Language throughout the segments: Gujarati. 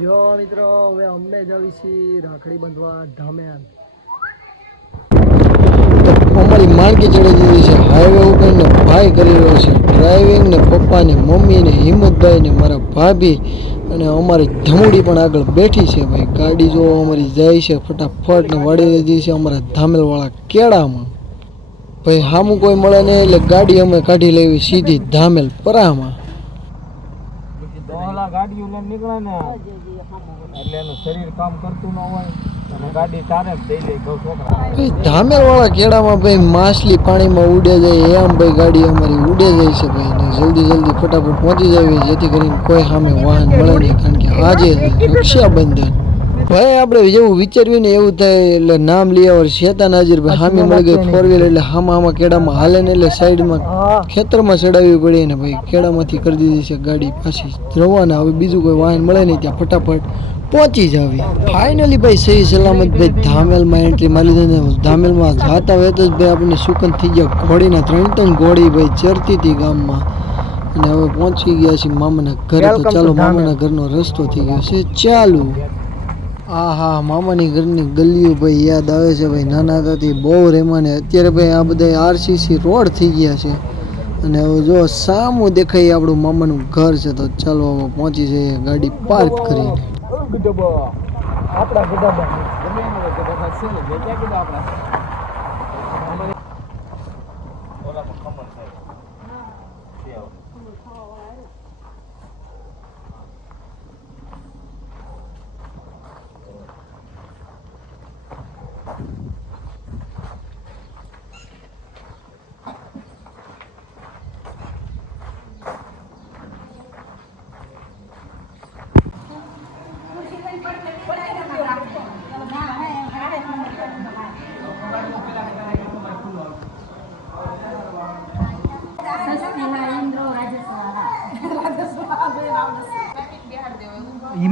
જો મિત્રો હવે અમે જવી છીએ રાખડી બાંધવા ધામેલ. અમારી માણકી ચડી દીધી છે હાઈવે ઉપર ને ભાઈ કરી રહ્યો છે ડ્રાઇવિંગ ને પપ્પા ને મમ્મી ને હિંમતભાઈ ને મારા ભાભી અને અમારી ધમુડી પણ આગળ બેઠી છે ભાઈ. ગાડી જો અમારી જાય છે ફટાફટ ને વાળી દીધી છે અમારા ધામેલ વાળા કેળામાં. ભાઈ સામું કોઈ મળે નહીં એટલે ગાડી અમે કાઢી લેવી સીધી ધામેલ પરામાં. ગાડીઓ લઈને નીકળે ને એટલે એનું શરીર કામ કરતું ન હોય અને ગાડી તારે જ દઈ લે છોકરા. ધામેલ વાળા કેળામાં ભાઈ માછલી પાણીમાં ઉડે જાય એમ ભાઈ ગાડી અમારી ઉડે જાય છે ભાઈ ને જલ્દી ફટાફટ પહોંચી જાય જેથી કરીને કોઈ સામે વાહન મળે નહીં કારણ કે આજે રક્ષાબંધન. ભાઈ આપણે જેવું વિચાર્યું ને એવું થાય એટલે નામ લઈ આવે શેતાન હાજર ભાઈ સામે મળી ગઈ ફોર વ્હીલર એટલે હામાં કેળામાં હાલે ને એટલે સાઈડમાં ખેતરમાં ચડાવવી પડી ને ભાઈ કેળામાંથી કરી દીધી છે ગાડી પાછી રવાના. હવે બીજું કોઈ વાહન મળે નહીં ત્યાં ફટાફટ પહોંચી જ આવી. ફાઇનલી ભાઈ સહી સલામત ભાઈ ધામેલમાં એન્ટ્રી મારી દીધી ને ધામેલમાં જાતા વેત જ ભાઈ આપણને સુકન થઈ ગયા ઘોડીના 3 ઘોડી ભાઈ ચરતી હતી ગામમાં અને હવે પહોંચી ગયા છીએ મામાના ઘરે. તો ચાલો મામાના ઘરનો રસ્તો થઈ ગયો છે ચાલુ. હા મામાની ઘરની ગલીઓ ભાઈ યાદ આવે છે ભાઈ. નાના હતા તે બહુ રેમાને અત્યારે ભાઈ આ બધા આરસીસી રોડ થઈ ગયા છે અને હવે જો સામું દેખાય આપણું મામાનું ઘર છે. તો ચાલો હવે પહોંચી જઈએ ગાડી પાર્ક કરીને.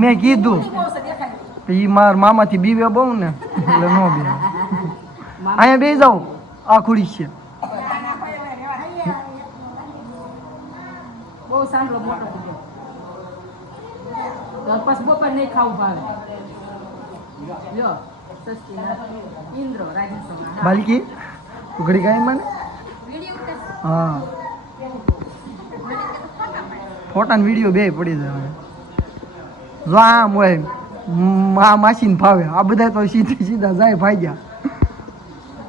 મેં કીધું એ મારા મામાથી બીવે બહુ ને એટલે નો બે અહીંયા બે જાવ આ ખુડી છે. બહુ સાંભળો મોટો પછી બપોર નહીં ખાવું ભાવે. લ્યો ઇન્દ્રો રાજેશ બાલકી ઉઘડી કાંઈ મને હા ફોટા ને વિડીયો બે પડી જાય. જો આમ હોય માસીને ફાવે આ બધા તો સીધા જાય ભાગ્યા.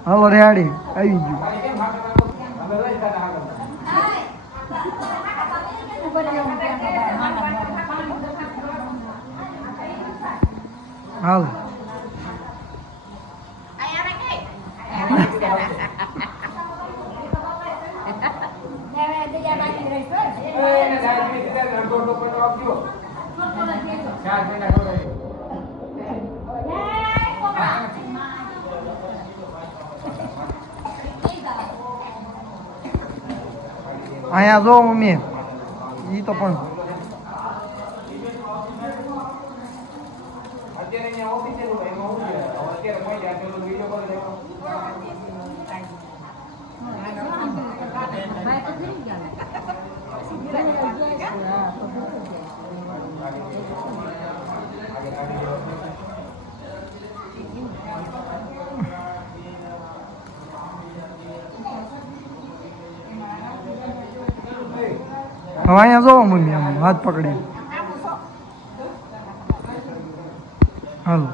હલો રેડી આવી ગયું. હાલ અહીંયા જો મમ્મી ઈ તો પણ હવે અહીંયા જો મમ્મી આમ હાથ પકડી હાલો.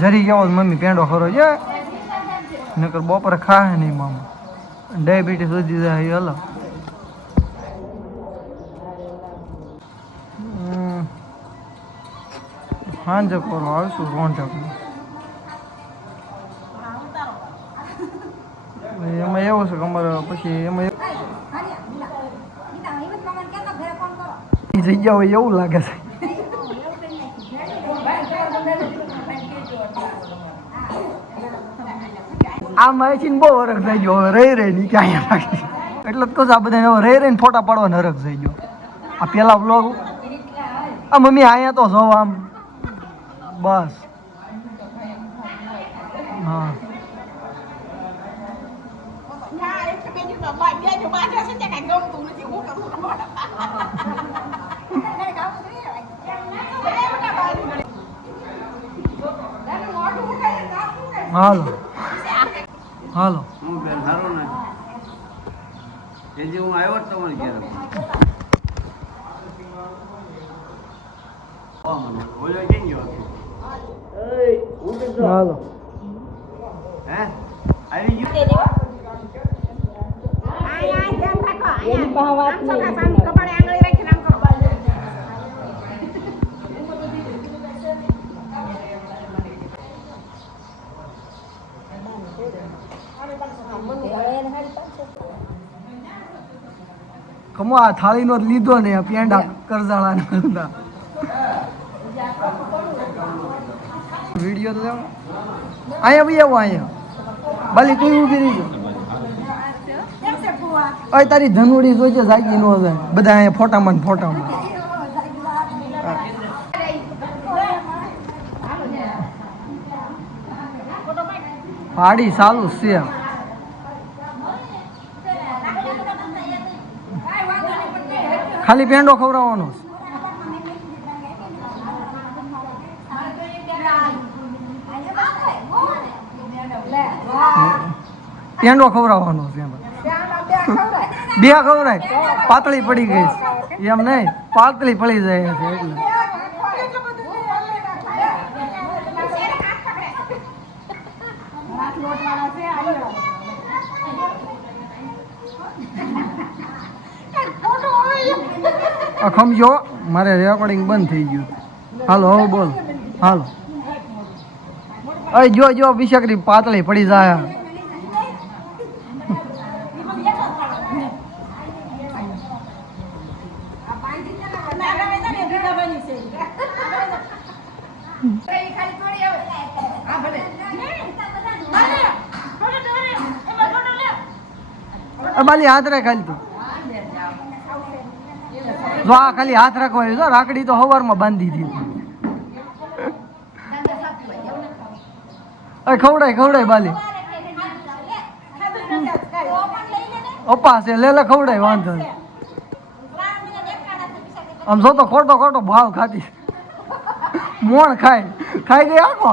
જરી ગયો મમ્મી પેંડો ખરો છે નકર બપોરે ખાહે નહીં મામા. ડાયાબિટીસ વધી જાય અલગ. સાંજે કરો આવશું રોંઢક એમાં એમાં એવું છે કે અમારે પછી એમાં એ જગ્યા હોય એવું લાગે છે. આ માહિતી બહુ હરખ થઈ ગયો હવે રહી ની ક્યાં બાકી એટલે જ કહું છું, આ બધા હવે રહીને ફોટા પાડવાનો હરખ થઈ ગયો. આ પેલા બ્લોગ આ મમ્મી અહીંયા તો જોવા આમ બસ હા હાલો હાલો હું બેન સારું ને એ જે હું આવ્યો જ તમારે ઘેર બોલો કેમ ગયો હાલો હે આવી ગયું કમો આ થાળીનો જ લીધો ને આ પેંડા કરજાળા ના વિડીયો તો લેવો અહીંયા બી આવો અહીંયા બાલી તું ઊભી રહી જો અય તારી ધનુડી જોઈજે જાગી નો જાય બધા અહીંયા ફોટામાં ને ફોટામાં પાડી ચાલુ છે ખાલી પેંડો ખવડાવવાનો પેંડો ખવડાવવાનો છે એમાં બે ખવડાય પાતળી પડી ગઈ છે એમ નહીં પાતળી પડી જાય છે એટલે ખમજો મારે રેકોર્ડિંગ બંધ થઈ ગયું હાલો હવે બોલ હાલો અય જો જો વિશકરી પાતળી પડી જાય બાલી હાથ રે ખાલી તું જો આ ખાલી હાથ રાખવા જો રાખડી તો હવારમાં બાંધી દીધી ખવડાય ખવડાય બાલી અપ્પા છે લે લે ખવડાય વાંધો નહીં. આમ જો તો ખોટો ખોટો ભાવ ખાતી મોણ ખાઈ ગઈ આખો